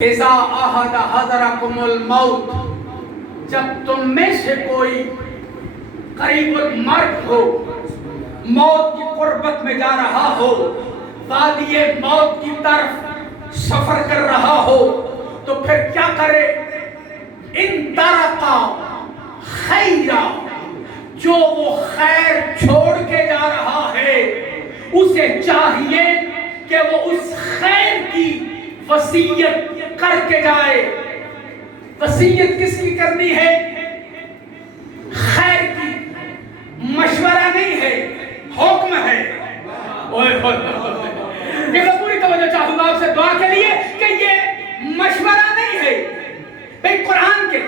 اذا احد حضرکم الموت، جب تم میں سے کوئی قریب المرگ ہو، موت کی قربت میں جا رہا ہو، وادی موت کی طرف سفر کر رہا ہو، تو پھر کیا کرے؟ ان ترقا خیرا، جو وہ خیر چھوڑ کے جا رہا ہے اسے چاہیے کہ وہ اس خیر کی وصیت کر کے جائے۔ وصیت کس کی کرنی ہے؟ خیر کی، مشورہ نہیں ہے، حکم ہے۔ یہ پوری توجہ چاہوں گا آپ سے دعا کے لیے کہ یہ مشورہ نہیں ہے۔ بھئی قرآن کے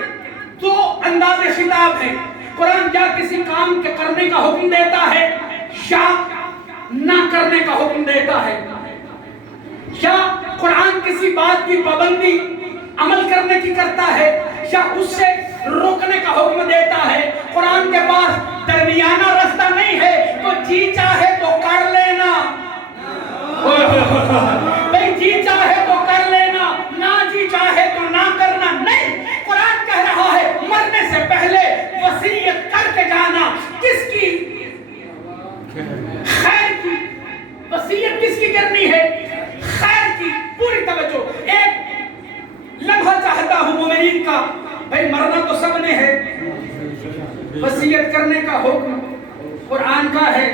دو انداز خطاب ہیں۔ قرآن کیا کسی کام کے کرنے کا حکم دیتا ہے یا نہ کرنے کا حکم دیتا ہے؟ یا قرآن کسی بات کی پابندی عمل کرنے کی کرتا ہے یا اس سے روکنے کا حکم دیتا ہے؟ قرآن کے پاس درمیانہ راستہ نہیں ہے، تو جی چاہے تو کر لینا، بھئی جی چاہے تو کر لینا، نہ جی چاہے تو نہ کرنا نہیں۔ قرآن کہہ رہا ہے مرنے سے پہلے وصیت کر کے جانا۔ کس کی؟ خیر کی۔ وصیت کس کی کرنی ہے؟ خیر کی۔ پوری توجہ، ایک لمحہ چاہتا ہوں مومنین کا، بھئی مرنا تو سب نے ہے، وصیت کرنے کا حکم قرآن کا ہے،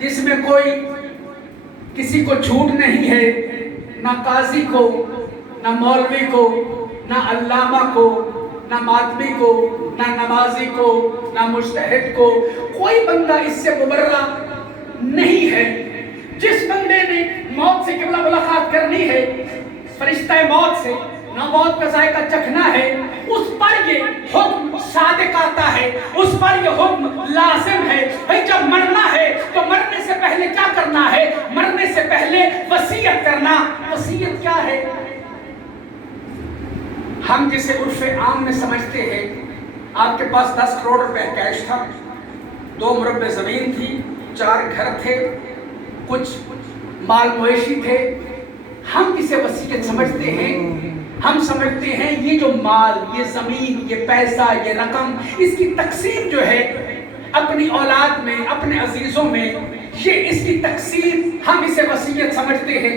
جس میں کوئی کسی کو چھوٹ نہیں ہے، نہ قاضی کو، نہ مولوی کو، نہ علامہ کو، نہ ماتمی کو، نہ نمازی کو، نہ مجتہد کو، کوئی بندہ اس سے مبرہ نہیں ہے۔ جس بندے نے موت سے قبلہ ملاقات کرنی ہے، فرشتہ موت سے نہ موت کا ذائقہ چکھنا ہے، اس پر یہ حکم صادق آتا ہے، اس پر یہ حکم لازم ہے۔ بھئی جب مرنا ہے تو مرنے سے پہلے کیا کرنا ہے؟ مرنے سے پہلے وصیت کرنا۔ وصیت کیا ہے؟ ہم جسے عرف عام میں سمجھتے ہیں، آپ کے پاس 10 کروڑ روپے کیش تھا، 2 مربع زمین تھی، 4 گھر تھے، کچھ مال مویشی تھے، ہم کسے وصیت سمجھتے ہیں؟ ہم سمجھتے ہیں یہ جو مال، یہ زمین، یہ پیسہ، یہ رقم، اس کی تقسیم جو ہے اپنی اولاد میں، اپنے عزیزوں میں، یہ اس کی تقسیم ہم اسے وصیت سمجھتے ہیں۔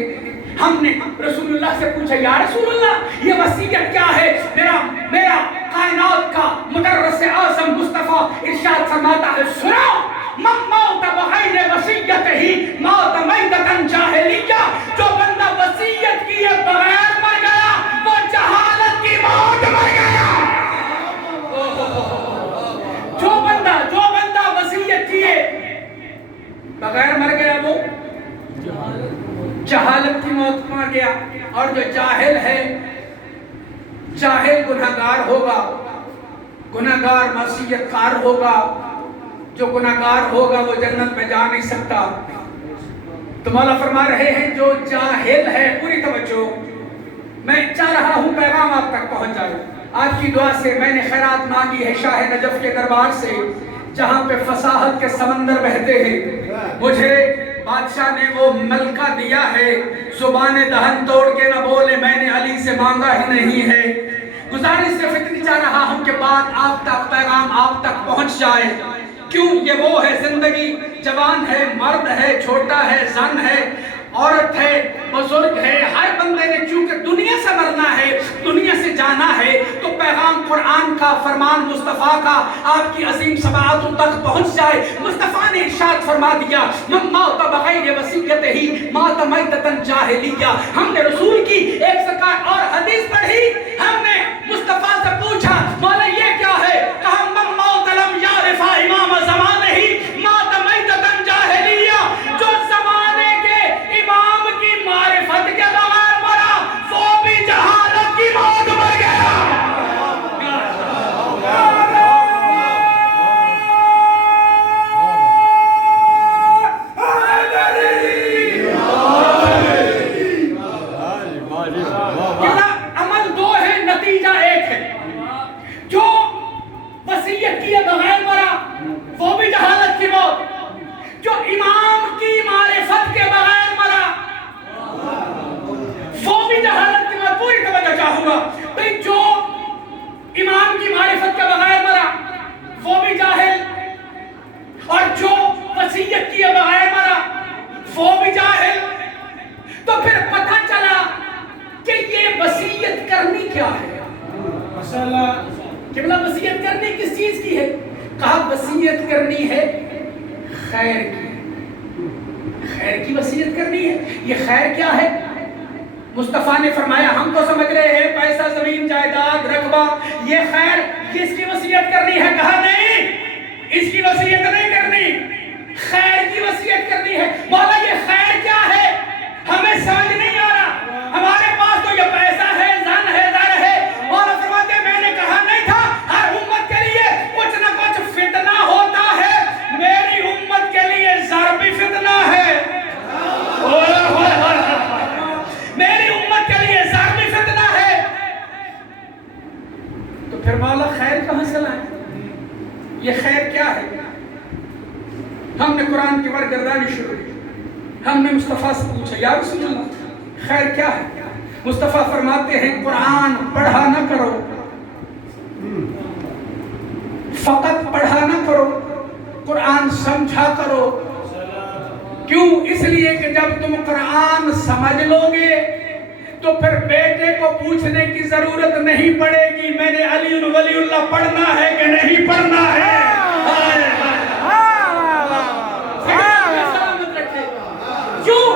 ہم نے رسول اللہ سے پوچھا، یا رسول اللہ یہ وصیت کیا ہے؟ میرا کائنات کا مدرس اعظم مصطفیٰ ارشاد فرماتا ہے، سنو، من موت بغیر وصیت ہی موت میتۃ جاہلیہ، جو بندہ وصیت کیے بغیر مر گیا وہ جہالت کی موت مر گیا۔ جو بندہ وصیت کیے بغیر مر گیا وہ جہالت کی موت مر گیا۔ اور جو جاہل ہے، جاہل گناہگار ہوگا، گناہگار معصیت کار ہوگا، جو گناہگار ہوگا وہ جنت میں جا نہیں سکتا۔ تو مولا فرما رہے ہیں جو جاہل ہے، پوری توجہ، میں چاہ رہا ہوں پیغام آپ تک پہنچ جائے۔ آج کی دعا سے میں نے خیرات مانگی ہے شاہ نجف کے دربار سے، جہاں پہ فصاحت کے سمندر بہتے ہیں۔ مجھے بادشاہ نے وہ ملکہ دیا ہے، زبان دہن توڑ کے نہ بولے میں نے علی سے مانگا ہی نہیں ہے۔ گزارش سے فکر چاہ رہا ہوں کہ بات آپ تک، پیغام آپ تک پہنچ جائے۔ کیوں؟ یہ وہ ہے زندگی، جوان ہے، مرد ہے، چھوٹا ہے، زن ہے، عورت ہے، بزرگ ہے، ہر بندے نے چونکہ دنیا سے مرنا ہے، دنیا سے جانا ہے، تو پیغام قرآن کا، فرمان مصطفیٰ کا آپ کی عظیم سماعتوں تک پہنچ جائے۔ مصطفیٰ نے ارشاد فرما دیا، من موت بغیر وصیت ہی موت میتۃ جاہلیہ۔ ہم نے رسول کی ایک سرکار اور حدیث پڑھی، ہم نے مصطفیٰ سے پوچھا، مولا یہ کیا ہے؟ کہا من موت لم یعرف امام زمانہ ہی موت میتۃ جاہلیہ، جو زمانے کے امام کی معرفت کے بغیر مرا وہ بھی جہالت کی موت مر گیا۔ ہوا. بھئی جو ایمان کی معرفت کے بغیر مرا وہ بھی جاہل, اور جو وصیت کیے بغیر مرا وہ بھی جاہل. تو پھر پتہ چلا کہ یہ وصیت کرنی کیا ہے. ماشاءاللہ. قبلہ وصیت کرنی کس چیز کی ہے؟ کہا وصیت کرنی ہے خیر کی. خیر کی وصیت کرنی ہے. یہ خیر کیا ہے؟ مصطفیٰ نے فرمایا ہم تو سمجھ رہے ہیں پیسہ زمین جائیداد رقبہ یہ خیر, کس کی وصیت کرنی ہے؟ کہا نہیں, اس کی وصیت نہیں کرنی, خیر کی وصیت کرنی ہے. مولا یہ خیر کیا ہے ہمیں سمجھ نہیں آ رہا, ہمارے پاس تو یہ پیسہ ہے, زن ہے, زر ہے. مولا فرماتے ہیں میں نے کہا نہیں تھا ہر امت کے لیے کچھ نہ کچھ فتنہ ہوتا ہے, میری امت کے لیے زر بھی فتنہ ہے, میری امت کے لیے زر بھی فتنہ ہے. تو پھر مولا خیر کہاں سے لائیں؟ یہ خیر کیا ہے؟ ہم نے قرآن کی ورگردانی شروع کی, ہم نے مصطفیٰ سے پوچھا یا رسول اللہ خیر کیا ہے؟ مصطفیٰ فرماتے ہیں قرآن پڑھا نہ کرو, فقط پڑھا نہ کرو, قرآن سمجھا کرو. کیوں؟ اس لیے کہ جب تم قرآن سمجھ لو گے تو پھر بیٹے کو پوچھنے کی ضرورت نہیں پڑے گی میں نے علی ولی اللہ پڑھنا ہے کہ نہیں پڑھنا ہے. کیوں؟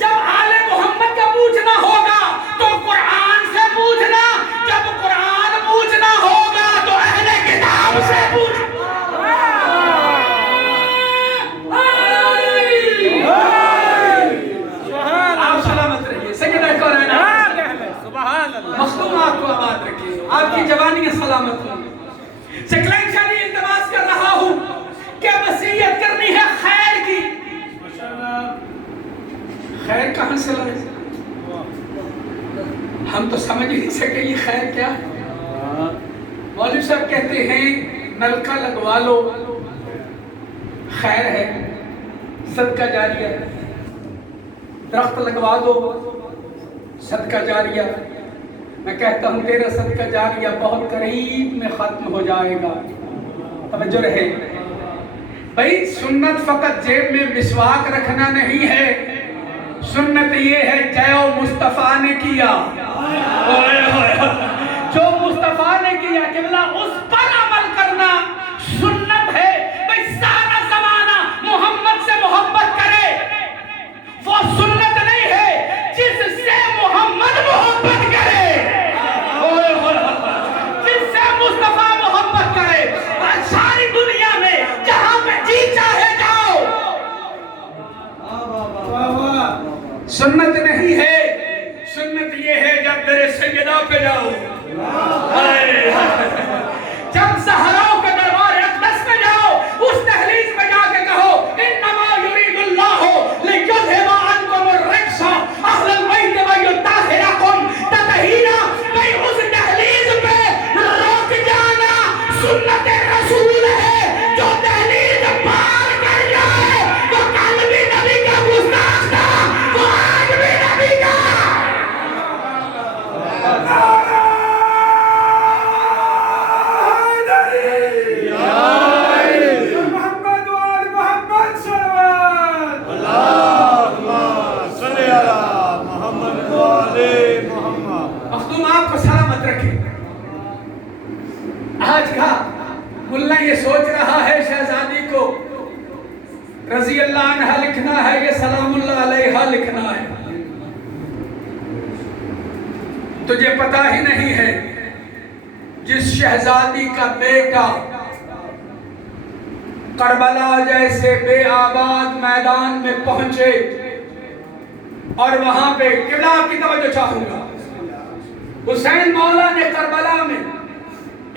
جب آل محمد کا پوچھنا ہوگا تو قرآن سے پوچھنا, جب قرآن پوچھنا ہوگا تو اہل کتاب سے پوچھنا. آپ سلامت رہیے, سیدنا قرآن مخدومات کو آباد رکھیے, آپ کی جوانی سلامت ہوں. سکلین شاہی التماس کر رہا ہوں کہ وصیت کرنی ہے خیر کی. خیر کہاں سے لائے؟ ہم تو سمجھ نہیں سکے یہ خیر کیا ہے. مولوی صاحب کہتے ہیں نلکا لگوا لو خیر ہے, صدقہ جاریہ, درخت لگوا دو صدقہ جاریہ. میں کہتا ہوں تیرا صدقہ جاریہ بہت قریب میں ختم ہو جائے گا. توجہ رہے بھائی, سنت فقط جیب میں مسواک رکھنا نہیں ہے, سنت یہ ہے جو مصطفیٰ نے کیا, جو مصطفیٰ نے کیا قبلہ اس پر عمل کرنا سنت ہے. بھائی سارا زمانہ محمد سے محبت کرے وہ سنت نہیں ہے, جس سے محمد محبت کرے, جس سے مصطفیٰ محبت کرے. ساری دنیا میں جہاں پہ جی چاہے جاؤ, سنت نہیں ہے. سنت یہ ہے جب تیرے سیدہ پہ جاؤ, جب زہراؤ کے دربار اقدس پہ جاؤ, اس دہلیز پہ جا کے کہو انما یرید اللہ لیذھب عنکم الرجس اہل البیت ویطہرکم تطہیرا. بھئی اس دہلیز پہ رک جانا سنت رسول ہے. جو دہلیز پار کر جائے وہ کل بھی نبی کا گستاخ تھا, وہ آج بھی نبی کا. مخدوم آپ کو سلامت رکھے. آج کا ملا یہ سوچ رہا ہے شہزادی کو رضی اللہ عنہ لکھنا ہے, یہ سلام اللہ علیہ لکھنا ہے. تجھے پتہ ہی نہیں ہے جس شہزادی کا بیٹا کربلا جیسے بے آباد میدان میں پہنچے اور وہاں پہ قبلہ آپ کی توجہ چاہوں گا, حسین مولا نے کربلا میں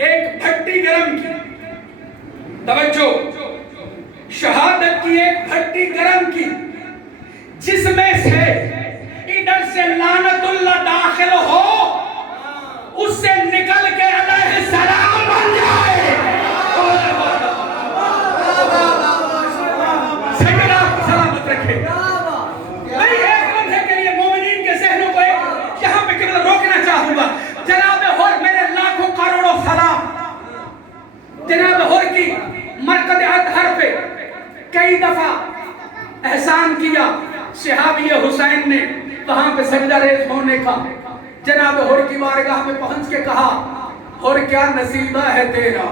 ایک بھٹی گرم کی, توجہ, شہادت کی ایک بھٹی گرم کی جس میں سے ادھر سے لعنت اللہ داخل ہو, اس سے نکل کے علیہ السلام بن جائے. سیدنا آپ کو سلامت رکھے. میں ایک لمحے کے لیے مومنین کے ذہنوں کو یہاں پہ روکنا چاہوں گا. جناب دیکھا، جناب حر کی بارگاہ میں پہنچ کے کہا اور کیا نصیبہ ہے تیرا،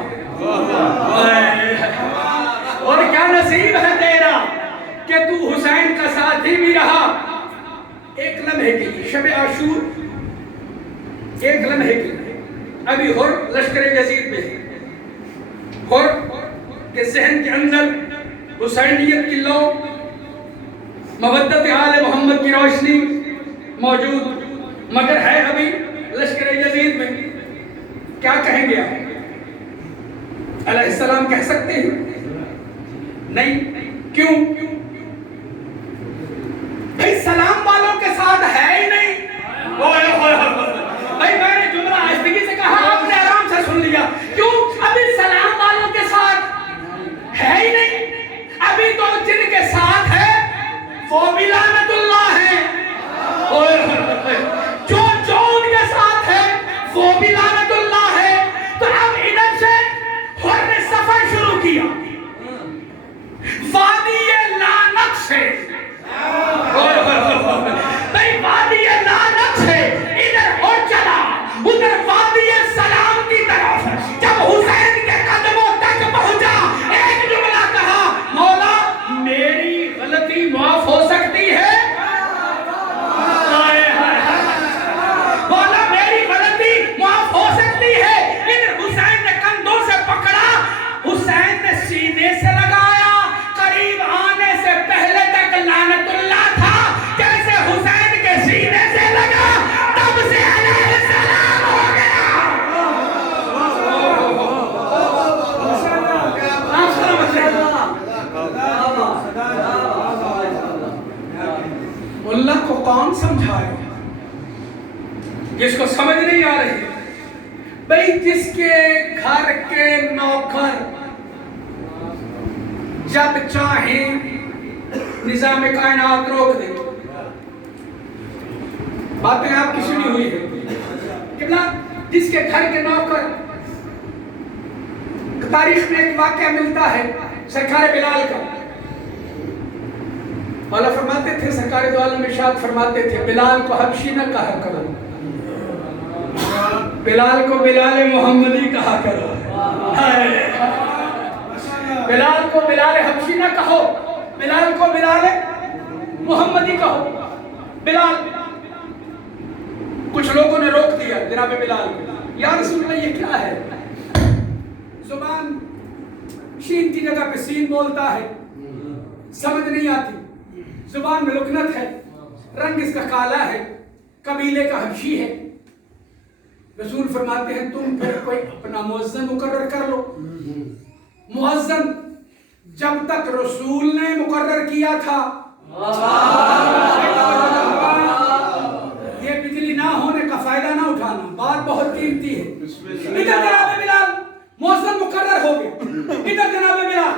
اور کیا نصیب ہے تیرا کہ تو حسین کا ساتھی بھی رہا۔ ایک لمحے کے لیے شب عاشور، ایک لمحے کے لیے ابھی حر لشکر یزید میں ہے، حر کے ذہن کے اندر حسینیت کی لو، مودت آل محمد کی روشنی موجود، مگر ہے ابھی لشکر یزید میں۔ کیا کہیں گے آپ؟ علیہ السلام کہہ سکتے ہیں؟ نہیں۔ کیوں؟ بھئی سلام والوں کے ساتھ ہے ہی نہیں۔ بھئی میں نے جملہ آہستگی سے کہا، آپ نے آرام سے سن لیا۔ کیوں؟ ابھی سلام والوں کے ساتھ ہے ہی نہیں۔ ابھی تو جن کے ساتھ ہے وہ بھی لعنت اللہ ہے، جو ان کے ساتھ ہے وہ بھی لعنت اللہ ہے۔ تو اب ادھر سے حر نے سفر شروع کیا وادی لعنت سے، بھئی وادی لعنت سے ادھر اور چلا ادھر وادی سلام کی طرف۔ جب حسین کے قدموں تک پہنچا ایک جملہ کہا، مولا میری غلطی معاف ہو سکتی ہے، مولا میری غلطی معاف ہو سکتی ہے۔ ادھر حسین نے کندھوں سے پکڑا، حسین نے سینے سے لگایا، قریب آنے سے پہلے تک لعنت اللہ تھا، جیسے حسین کے سینے سے لگا تب سے علیہ السلام ہو گیا۔ اللہ کو کون سمجھائے جس کو سمجھ نہیں آ رہی؟ بھئی جس کے گھر کے نوکر جب چاہیں نظام کائنات روک دیں، باتیں آپ کی سنی ہوئی ہے، جس کے گھر کے نوکر، تاریخ میں ایک واقعہ ملتا ہے سرکار بلال کا۔ مولا فرماتے تھے، سرکار دو عالم ارشاد فرماتے تھے، بلال کو حبشی نہ کہا کرو، بلال کو بلال محمدی کہا کرو، بلال کو بلال حبشی نہ کہو، بلال کو بلال محمدی کہو۔ بلال، کچھ لوگوں نے روک دیا جناب بلال کو، یا رسول اللہ یہ کیا ہے؟ زبان شین کی جگہ پہ سین بولتا ہے، سمجھ نہیں آتی، زبان میں لکنت ہے، رنگ اس کا کالا ہے، قبیلے کا حبشی ہے۔ رسول فرماتے ہیں تم پھر کوئی اپنا مؤذن مقرر کر لو۔ مؤذن جب تک رسول نے مقرر کیا تھا، یہ بجلی نہ ہونے کا فائدہ نہ اٹھانا، بات بہت قیمتی ہے۔ ادھر جناب بلال مؤذن مقرر ہو گیا، ادھر جناب بلال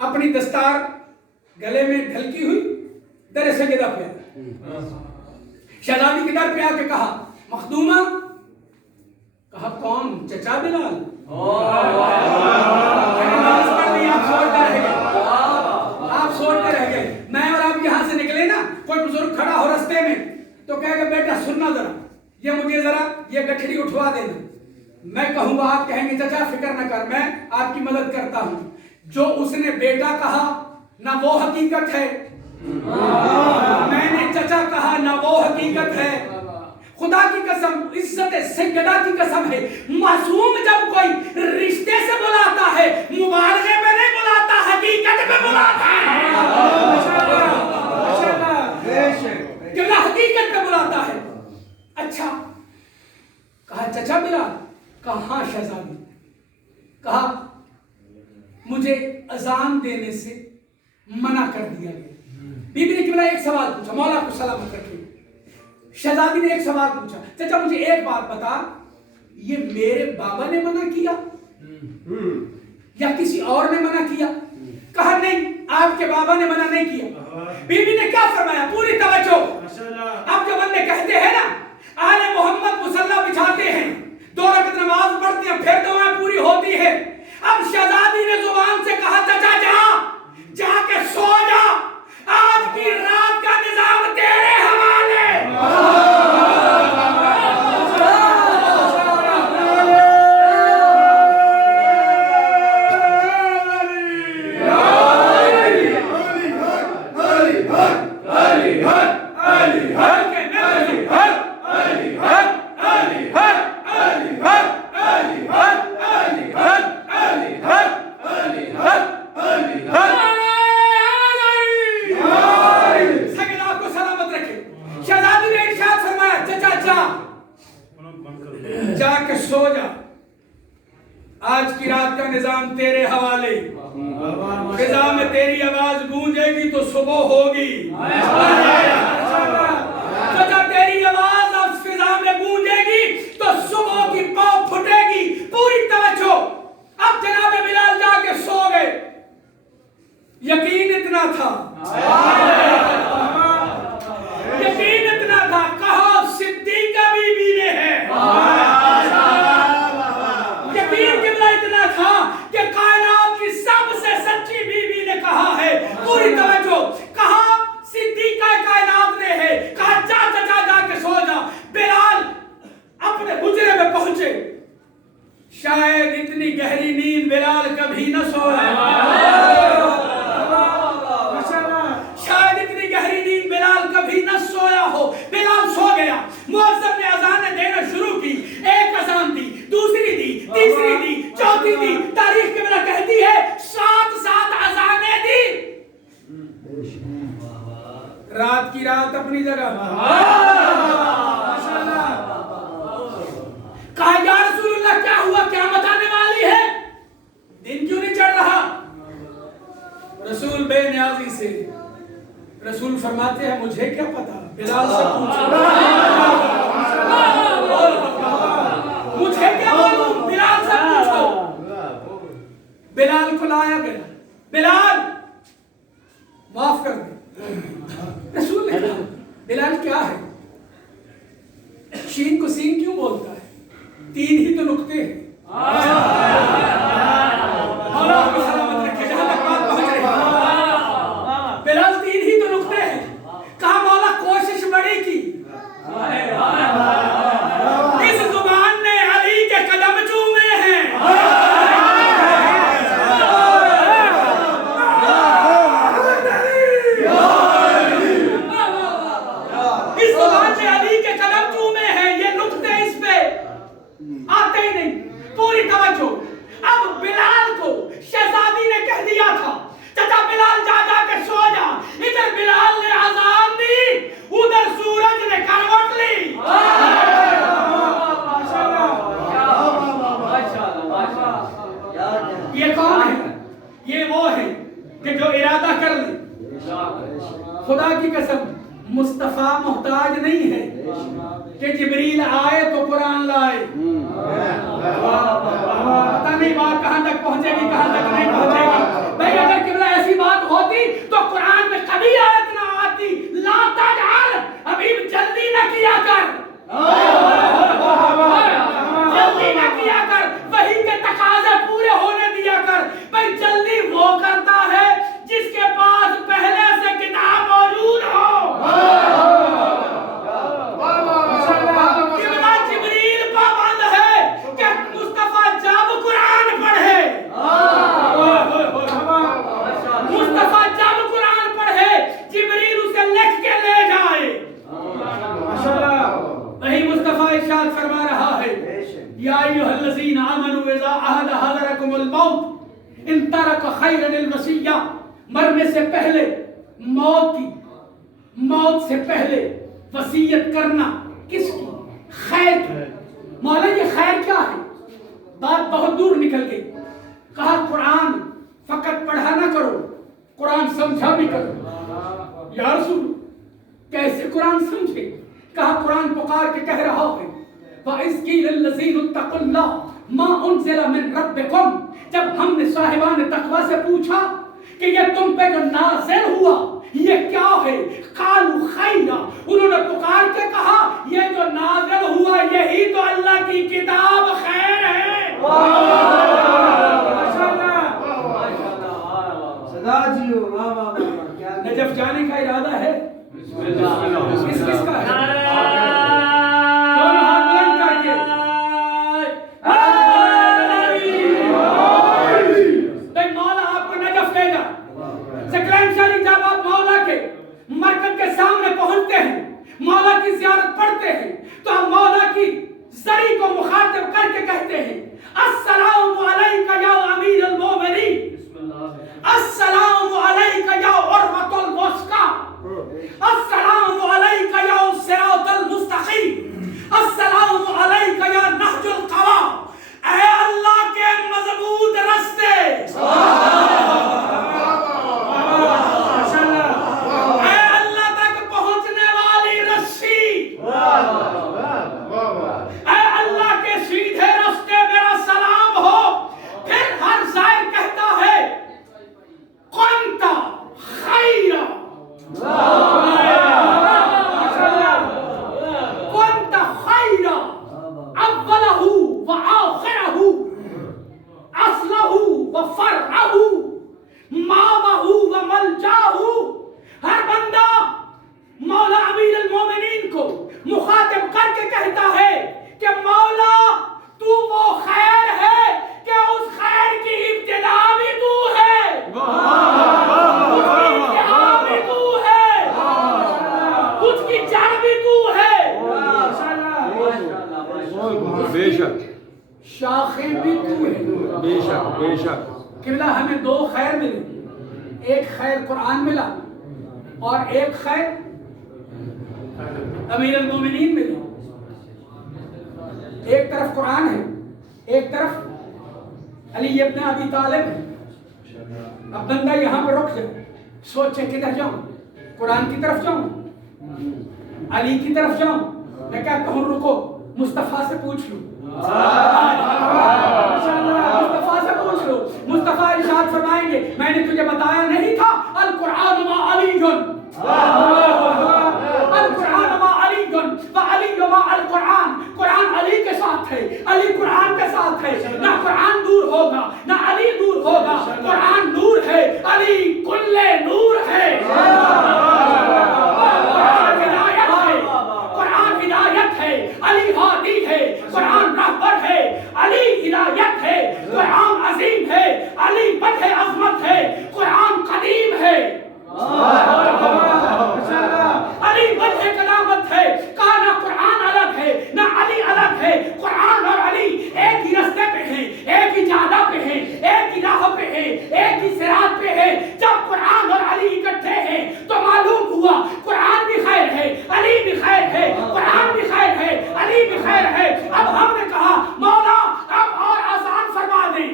اپنی دستار گلے میں ڈھلکی ہوئی در سجدہ پہ، شہزادی کے در پہ آ کے کہا مخدومہ، کہا کون؟ چچا بلال۔ آپ سوچتے رہ گئے، میں اور آپ یہاں سے نکلے نا، کوئی بزرگ کھڑا ہو رستے میں تو کہے گا بیٹا سننا ذرا، یہ مجھے ذرا یہ گٹھڑی اٹھوا دینا، میں کہوں گا آپ کہیں گے چچا فکر نہ کر، میں آپ کی مدد کرتا ہوں۔ جو اس نے بیٹا کہا نہ وہ حقیقت ہے، میں نے چچا کہا نہ وہ حقیقت ہے۔ خدا کی قسم، عزت سیدہ کی قسم ہے، معصوم جب کوئی رشتے سے بلاتا ہے مبالغے میں نہیں بلاتا، حقیقت میں بلاتا ہے، کیونکہ حقیقت میں بلاتا ہے۔ اچھا، کہا چچا بلال، کہا ہاں شہزادی، کہا مجھے اذان دینے سے منع کر دیا گیا۔ بی بی نے قبلہ ایک سوال پوچھا، مولا کو سلامت رکھے، شہزادی نے ایک سوال پوچھا، چچا مجھے ایک بات بتا، یہ میرے بابا نے منع کیا یا کسی اور نے منع کیا؟ کہا نہیں، آپ کے بابا نے منع نہیں کیا۔ بی بی نے کیا فرمایا؟ پوری توجہ، اب جو بندے کہتے ہیں نا آل محمد مصلی بچھاتے ہیں، 2 رکعت نماز پڑھتے ہیں، پھر دعائیں پوری ہوتی ہے، اب شہزادی نے زبان سے کہا چچا جا کے سو جا، آج کی رات کا نظام تیرے حوالے۔ جا کے سو جا، آج کی رات کا نظام تیرے حوالے، فضا میں تیری آواز گونجے گی تو صبح ہوگی، تو جب تیری آواز اب فضا میں گونجے گی تو صبح کی پاؤں پھٹے گی۔ پوری توجہ، اب جناب بلال جا کے سو گئے، یقین اتنا تھا، یقین اتنا تھا، کہا صدیقہ بی بی نے ہے، یقین قبلہ اتنا تھا کہ کائنات کی سب سے سچی بی بی نے کہا ہے۔ پوری توجہ، کہا صدیقہ کائنات نے ہے، کہا جا چچا جا کے سو جا۔ بلال اپنے حجرے میں پہنچے، شاید اتنی گہری نیند بلال کبھی نہ سویا، شاید اتنی گہری نیند بلال کبھی نہ سویا ہو۔ بلال سو گیا، مؤذن نے اذانیں دینا شروع کی، ایک اذان دی، دوسری دی، تیسری دی، چوتھی دی، تاریخ کے بنا کہتی ہے 7 اذانیں دی۔ رات کی رات اپنی جگہ، کہا یا رسول اللہ کیا ہوا، قیامت آنے والی ہے، دن کیوں نہیں چڑھ رہا؟ رسول بے نیازی سے، رسول فرماتے ہیں مجھے کیا پتا، بلال سے پوچھو، مجھے کیا معلوم، بلال سے پوچھو۔ بلال کو لایا گیا، بلال معاف کر دے، رسول نے کہا بلال کیا ہے، شین کو سین کیوں بولتا ہے، 3 ہی تو نقطے ہیں، مولا آپ کو سلامت رکھے جہاں تک بات پہنچ رہی ہے، بلال 3 ہی تو نقطے ہیں۔ کہا مولا کوشش بڑی کی، اس زبان نے علی کے قدم چومے ہیں، اس زبان نے علی کے قدم چومے ہیں، یہ نقطے اس پہ آتے ہی نہیں۔ پوری توجہ، اب بلال کو شہزادی نے کہہ دیا تھا چچا بلال جا جا کے سو جا، ادھر بلال نے اذان دی، ادھر سورج نے کروٹ لی۔ یہ کون ہے؟ یہ وہ ہے کہ جو ارادہ کر لے، خدا کی قسم مصطفیٰ محتاج نہیں ہے کہ جبریل آئے تو قرآن لائے۔ پتہ نہیں بات کہاں تک پہنچے گی، کہاں تک نہیں پہنچے گی۔ بھئی اگر قبلہ ایسی بات ہوتی تو قرآن میں کبھی آیت نہ آتی لا تجعل، ابھی جلدی نہ کیا کر، جلدی نہ کیا کر، وحی کے تقاضے پورے ہونے دیا کر۔ بھئی جلدی وہ کرتا ہے جس کے پاس پہلے سے کتاب موجود ہو۔ قبلہ جبریل پابند ہے کہ مصطفیٰ جب قرآن پڑھے، مصطفیٰ جب قرآن پڑھے جبریل اسے لکھ کے لے جائے۔ وہی مصطفیٰ ارشاد فرما رہا ہے یا ایھا الذین آمنوا اذا حضرکم الموت ان ترک خیرا الوصیہ، مرنے سے پہلے موت سے پہلے وصیت کرنا، کس کی؟ خیر کی۔ مولا یہ خیر کیا ہے؟ بات بہت دور نکل گئی۔ کہا قرآن فقط پڑھا نہ کرو، قرآن سمجھا بھی کرو۔ یا رسول کیسے قرآن سمجھے؟ کہا قرآن پکار کے کہہ رہا ہے وَإِذْ قِيلَ الَّذِينَ اتَّقُوا اللَّهَ مَا أُنزِلَ مِن رَبِّكُمْ، جب ہم نے صاحبان تقویٰ سے پوچھا کہ یہ تم پہ جو نازل ہوا یہ کیا ہے، قالوا خیرا، انہوں نے پکار کے کہا یہ جو نازل ہوا یہی تو اللہ کی کتاب خیر ہے۔ نجف جانے کا ارادہ ہے؟ کس کا ہے؟ دونوں ہاتھ بلند کر کے مولا آپ کو نجف لے جا۔ سکلین شریف جب آپ مولا کے مرکز کے سامنے پہنچتے ہیں، مولا کی زیارت پڑھتے ہیں تو ہم مولا کی زری کو مخاطب کر کے کہتے ہیں السلام علیکہ یا امیر المومنین، السلام علیکہ یا عروۃ الوثقی، السلام علیکہ یا الصراط المستقیم، السلام علیکہ بے شک شاخیں بھی تو ہے. بے شک بے شک. قبلہ ہمیں دو خیر ملی, ایک خیر قرآن ملا اور ایک خیر امیر المومنین ملی. ایک طرف قرآن ہے, ایک طرف علی ابن ابی طالب ہے. اب بندہ یہاں پہ رک جائے, سوچے کدھر جاؤں, قرآن کی طرف جاؤں, علی کی طرف جاؤں. میں کہتا ہوں رکو, مصطفیٰ سے پوچھ لوں. مصطفیٰ سے پوچھ لو. مصطفیٰ ارشاد فرمائیں گے میں نے تجھے بتایا نہیں تھا القرآن ما علی, القرآن ما علی وعلی ما القرآن. قرآن علی کے ساتھ ہے, علی قرآن کے ساتھ ہے. نہ قرآن دور ہوگا نہ علی دور ہوگا. قرآن نور ہے, علی کل نور ہے. قرآن ہدایت ہے, قرآن ہدایت ہے. علی ہادی ہے, قرآن رہبر ہے. علی ہدایت ہے, قرآن عظیم ہے. علی بدھ عظمت ہے, قرآن قدیم ہے. علی بدھ قدامت ہے. کہا نہ قرآن الگ ہے نہ علی الگ ہے. قرآن اور علی ایک ہی رستے پہ ہیں, ایک ہی جادہ پہ ہیں, ایک ہی راہ پہ ہیں, ایک ہی صراط پہ ہیں. جب قرآن اور علی اکٹھے ہیں تو معلوم ہوا قرآن بھی خیر ہے, علی بھی خیر ہے. قرآن بھی خیر ہے, علی بھی خیر ہے. اب ہم نے کہا مولا اب اور آسان فرما دیں.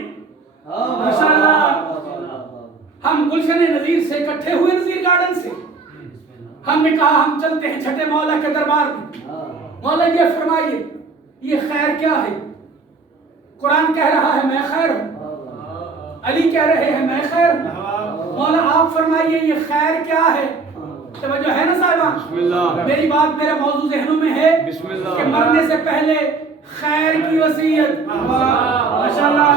ہم گلشن نذیر سے اکٹھے ہوئے, نذیر گارڈن سے. ہم نے کہا ہم چلتے ہیں چھٹے مولا کے دربار میں. مولا یہ فرمائیے یہ خیر کیا ہے؟ قرآن کہہ رہا ہے میں خیر ہوں, علی کہہ رہے ہیں میں خیر ہوں. مولا آپ فرمائیے یہ خیر کیا ہے؟ توجہ ہے نا صاحبان؟ میری بات میرا موضوع ذہنوں میں ہے کہ مرنے سے پہلے خیر کی وصیت. ماشاءاللہ,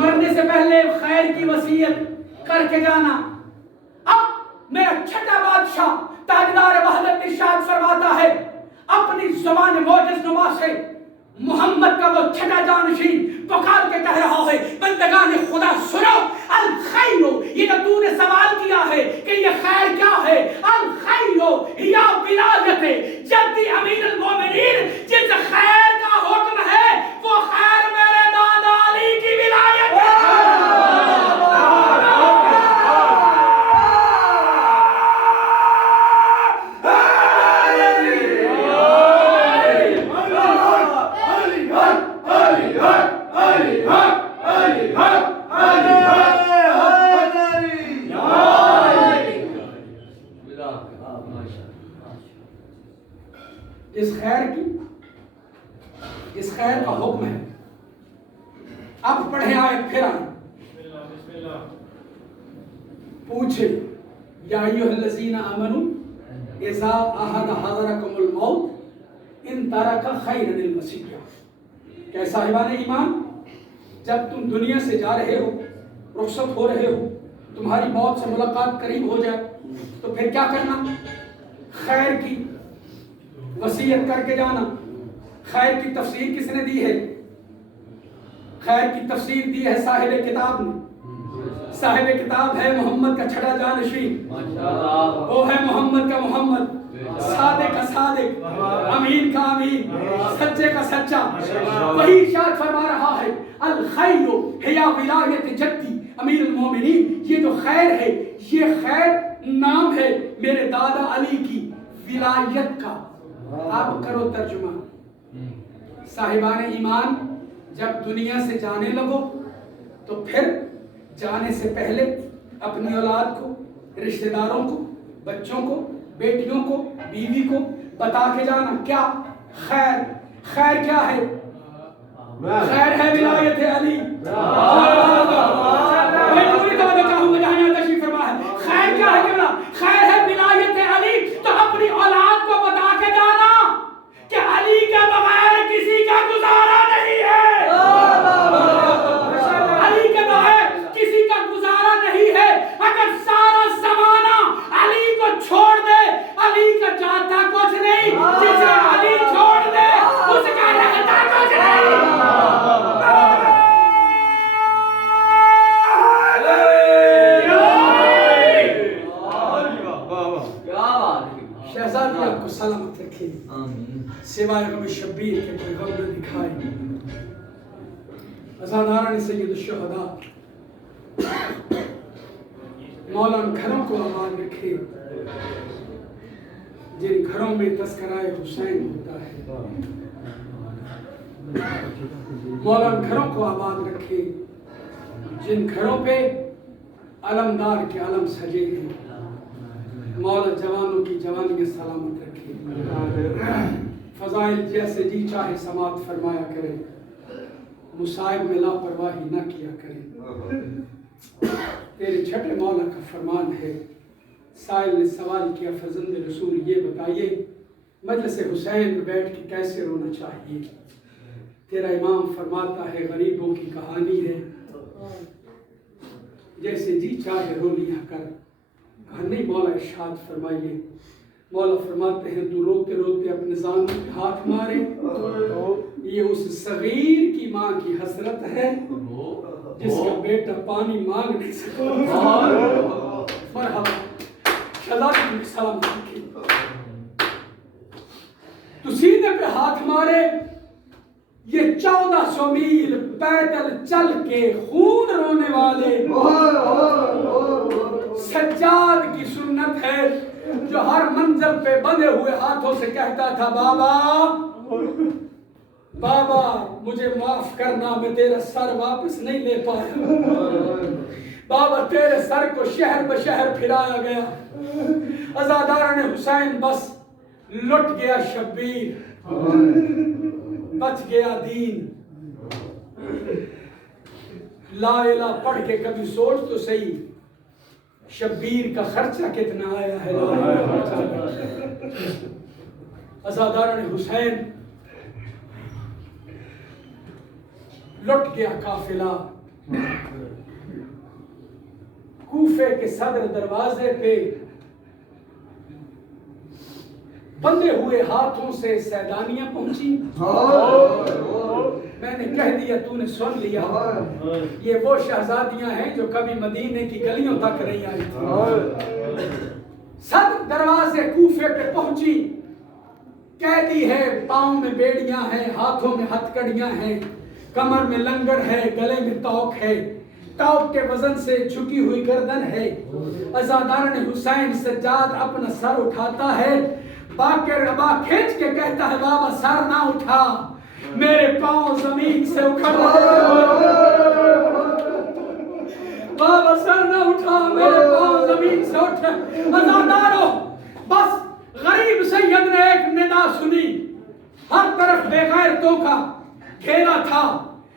مرنے سے پہلے خیر کی وصیت کر کے جانا. اب میرا چھٹا بادشاہ تاجدار وحدت ارشاد فرماتا ہے اپنی زبان موجز نما سے محمد کا وہ چھٹا جانشین پکار کے کہہ رہا ہے بندگان خدا سنو الخیر, یہ جو تو نے سوال کیا ہے کہ یہ خیر کیا ہے, الخیر یا ولایت جدی امیر المومنین. جس خیر کا حکم ہے وہ خیر میرے دادا علی کی ولایت ہے. اس خیر کا حکم ہے. اب پڑھے آئے پھر آئے پوچھے یا ایھا الذین آمنوا اذا حضرکم الموت ان ترک خیرا الوصیہ. کہ صاحبان ایمان جب تم دنیا سے جا رہے ہو, رخصت ہو رہے ہو, تمہاری موت سے ملاقات قریب ہو جائے تو پھر کیا کرنا؟ خیر کی وصیت کر کے جانا. خیر کی تفسیر کس نے دی ہے؟ خیر کی تفسیر دی ہے صاحب کتاب نے. صاحب کتاب ہے محمد کا چھٹا جانشین, وہ ہے محمد کا محمد, صادق کا صادق, امین کا امین, سچے کا سچا. وہی ارشاد فرما رہا ہے الخیر ہی ولایت جدی امیر المومنین. یہ جو خیر ہے یہ خیر نام ہے میرے دادا علی کی ولایت کا. آپ کرو ترجمہ. صاحبان ایمان جب دنیا سے جانے لگو تو پھر جانے سے پہلے اپنی اولاد کو, رشتہ داروں کو, بچوں کو, بیٹیوں کو, بیوی کو بتا کے جانا کیا خیر. خیر کیا ہے؟ خیر ہے ولایت علی. میں پوری توجہ چاہوں گا جہاں یہاں تشریف فرما ہے. خیر کیا ہے؟ کیا خیر ہے؟ ولایت علی. تو اپنی اولاد کو بتا کے جانا کہ علی کے بغیر کسی کا گزارا نہیں ہے. علی کے بغیر کسی کا گزارا نہیں ہے. اگر سارا زمانہ علی کو چھوڑ دے علی کا جاتا کچھ نہیں, جسے علی چھوڑ دے اس کا رہتا کچھ نہیں. شبیر کے کوئی غم نہ دکھائے. عزاداران سید الشہداء مولا ان گھروں کو آباد رکھے جن گھروں میں تذکرہ حسین ہوتا ہے. مولا ان گھروں کو آباد رکھے جن گھروں پہ علمدار کے علم سجے ہیں. مولا جوانوں کی جوانیاں سلامت رکھے. فضائل جیسے جی چاہے سماعت فرمایا کرے. مصائب میں لاپرواہی نہ کیا کرے. تیرے چھٹے مولا کا فرمان ہے. سائل نے سوال کیا فرزند رسول یہ بتائیے مجلس حسین میں بیٹھ کے کیسے رونا چاہیے. تیرا امام فرماتا ہے غریبوں کی کہانی ہے جیسے جی چاہے رو لیا کر. کہا نہیں مولا ارشاد فرمائیے. مولا فرماتے ہیں تو روتے روتے اپنے زانوں پہ ہاتھ مارے. یہ اس صغیر کی ماں کی حسرت ہے جس کا بیٹا پانی مانگ نہیں سکتا. مرحبا شہزادی کی سلامتی کی. تو سینے پہ ہاتھ مارے. یہ 1400 میل پیدل چل کے خون رونے والے سجاد کی سنت ہے جو ہر منزل پہ بندھے ہوئے ہاتھوں سے کہتا تھا بابا بابا مجھے معاف کرنا میں تیرا سر واپس نہیں لے پایا. بابا تیرے سر کو شہر بشہر پھرایا گیا. عزاداران حسین بس لٹ گیا شبیر بچ گیا دین. لا الہ پڑھ کے کبھی سوچ تو صحیح شبیر کا خرچہ کتنا آیا ہے. عزاداران حسین لٹ گیا قافلہ. کوفے کے صدر دروازے پہ بندے ہوئے ہاتھوں سے سیدانیاں پہنچی. میں نے کہہ دیا تو نے سن لیا. یہ وہ شہزادیاں ہیں جو کبھی مدینے کی گلیوں تک نہیں آئی تھی. صدر دروازے کوفے پہ پہنچی. قیدی ہے پاؤں میں بیڑیاں ہیں ہاتھوں میں ہتھ کڑیاں ہیں کمر میں لنگڑ ہے گلے میں توق ہے. توق کے وزن سے جھکی ہوئی گردن ہے. عزاداران حسین سجاد اپنا سر اٹھاتا ہے. باقر ابا کھینچ کے کہتا ہے بابا سر نہ اٹھا میرے پاؤں زمین سے اکھڑ رہے ہیں. بابا سر نہ اٹھا میرے پاؤں زمین سے اٹھ. عزادارو بس غریب سید نے ایک ندا سنی. ہر طرف بے غیرتوں کا گھیرا تھا.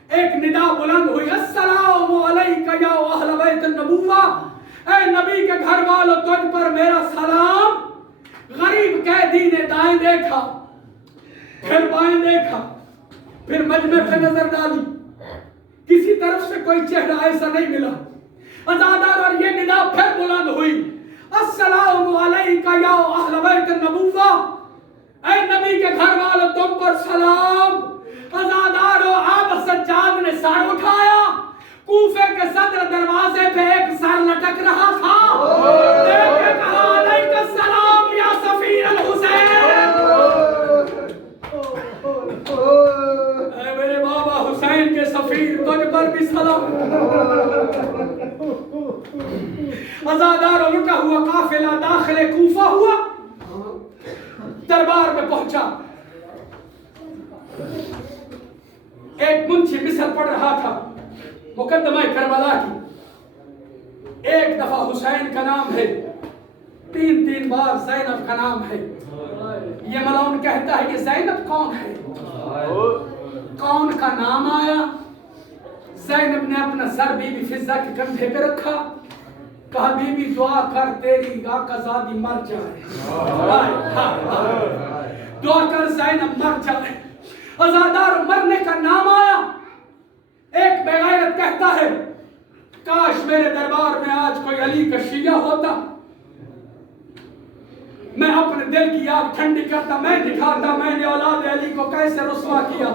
ایک ندا بلند ہوئی السلام علیکہ یا اہل بیت النبوہ. اے نبی کے گھر والوں تجھ پر میرا سلام. غریب قیدی نے دائیں دیکھا پھر بائیں دیکھا پھر مجمع پہ نظر ڈالی. کسی طرف سے کوئی چہرہ ایسا نہیں ملا. عزادار اور یہ ندا پھر بلند ہوئی السلام علیکہ یا اہل بیت النبوہ. اے نبی کے گھر والوں تم پر سلام. عزادارو اب سجاد نے سر اٹھایا. کوفے کے صدر دروازے پہ ایک سر لٹک رہا تھا. دیکھ کے کہا علیکہ السلام یا سفیر الحسین. اے میرے بابا حسین کے سفیر تجھ پر بھی سلام. عزادارو لٹا ہوا قافلہ داخل کوفہ ہوا. دربار میں پہنچا. ایک منشی مصر پڑھ رہا تھا مقدمہ کربلا کی. ایک دفعہ حسین کا نام ہے 3 بار زینب کا نام ہے. یہ ملعون کہتا ہے کہ زینب کون ہے. کون کا نام آیا. زینب نے اپنا سر بی بی فضہ کے کندھے پہ رکھا. کہا بی بی دعا کر تیری آقا زادی مر جائے. دعا کر زینب مر جائے. عزادار مرنے کا نام آیا. ایک بے غیرت کہتا ہے کاش میرے دربار میں آج کوئی علی کا شیعہ ہوتا. میں اپنے دل کی آگ ٹھنڈی کرتا. میں دکھاتا میں نے اولاد علی کو کیسے رسوا کیا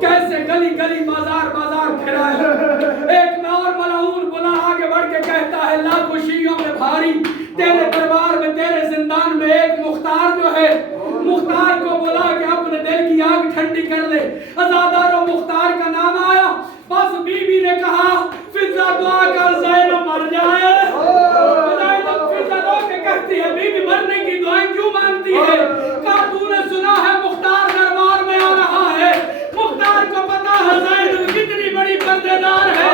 کیسے گلی گلی بازار بازار پھرایا. ایک میں اور ملعون بلا آگے بڑھ کے کہتا ہے لاکھوں شیعوں میں بھاری تیرے دربار میں تیرے زندان میں ایک مختار جو ہے مختار کو بلا کے اپنے دل کی آگ ٹھنڈی کر لے. عزادارو مختار کا نام آیا. بس بی بی نے کہا فضا دعا کر زینب مر جائے. زینب فضا رو کے کہتی ہے بی بی مرنے کی دعائیں کیوں مانگتی ہے؟ کہا تو نے سنا ہے مختار دربار میں آ رہا ہے. مختار کو پتا ہے زینب کتنی بڑی پردے دار ہے.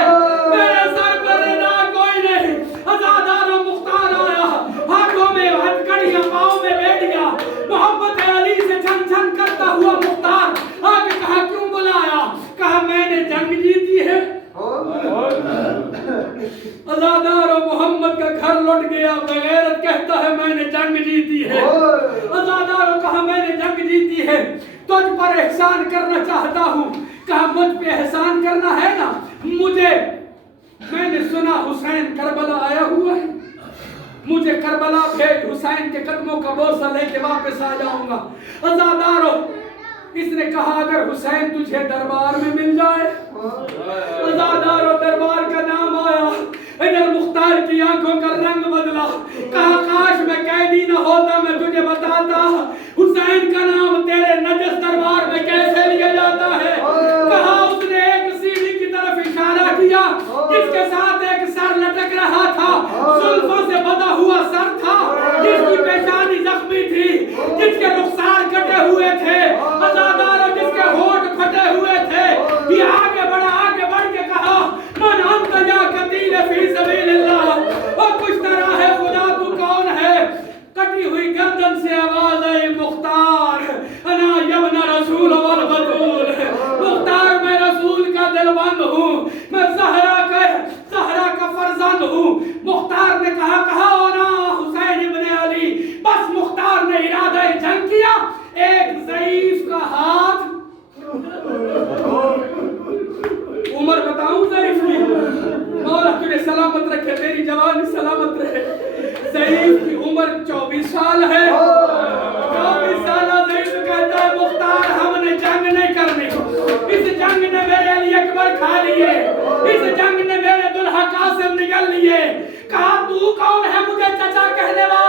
میرے سر پردے دار کوئی نہیں. عزادارو مختار آیا. ہاتھوں میں ہتھکڑیاں پاؤں میں بیٹیاں. محبت علی سے چھن چھن کرتا ہوا مختار آگے کہا کیوں بلایا؟ کہا میں نے جنگ جیتی ہے. عزادار و محمد کا گھر لٹ گیا. بغیرت کہتا ہے میں نے جنگ جیتی ہے. عزادار و کہا میں نے جنگ جیتی ہے. تجھ پر احسان کرنا چاہتا ہوں. کہا مجھ پہ احسان کرنا ہے نا مجھے. میں نے سنا حسین کربلا آیا ہوا ہے. مجھے کربلا بھیج. حسین کے قدموں کا بوسہ لے کے واپس آ جاؤں گا. عزادارو اس نے کہا اگر حسین تجھے دربار میں مل جائے. عزادارو دربار کا نام آیا. ادھر مختار کی آنکھوں کا رنگ بدلا. کہا کاش میں قیدی نہ ہوتا میں تجھے بتاتا حسین کا نام تیرے نجس دربار میں کیسے لیا جاتا ہے. کہا اس نے ایک سیڑھی کی طرف اشارہ کیا جس کے ساتھ ایک سر لٹک رہا تھا. زلفوں سے بندھا ہوا سر تھا. جس کی پیشانی زخمی تھی. جس کے رخسار کٹے ہوئے تھے. عزادارو جس کے ہونٹ پھٹے ہوئے تھے. یہ آگے بڑھ کے کہا من انت یا قتیل فی سبیل اللہ. اور کچھ طرح ہے خدا تو کون ہے. کٹی ہوئی گردن سے آواز آئی مختار انا یبن رسول والبتول. مختار میں رسول کا دلبند ہوں. میں زہرا کا فرزند ہوں. مختار نے کہا انا حسین ابن علی. بس مختار نے ارادہ جنگ کیا. ایک ضعیف کا ہاتھ. عمر بتاؤں ضعیف نہیں. مولا تجھے سلامت رکھے تیری جوانی سلامت رہے. ضعیف کی عمر 24 سال ہے. 24 سالہ ضعیف کہتا ہے مختار ہم نے جنگ نہیں کرنی. اس جنگ نے میرے علی اکبر کھا لیے. اس جنگ نے میرے دلہا قاسم نگل لیے. کہا تو کون ہے مجھے چچا کہنے والا.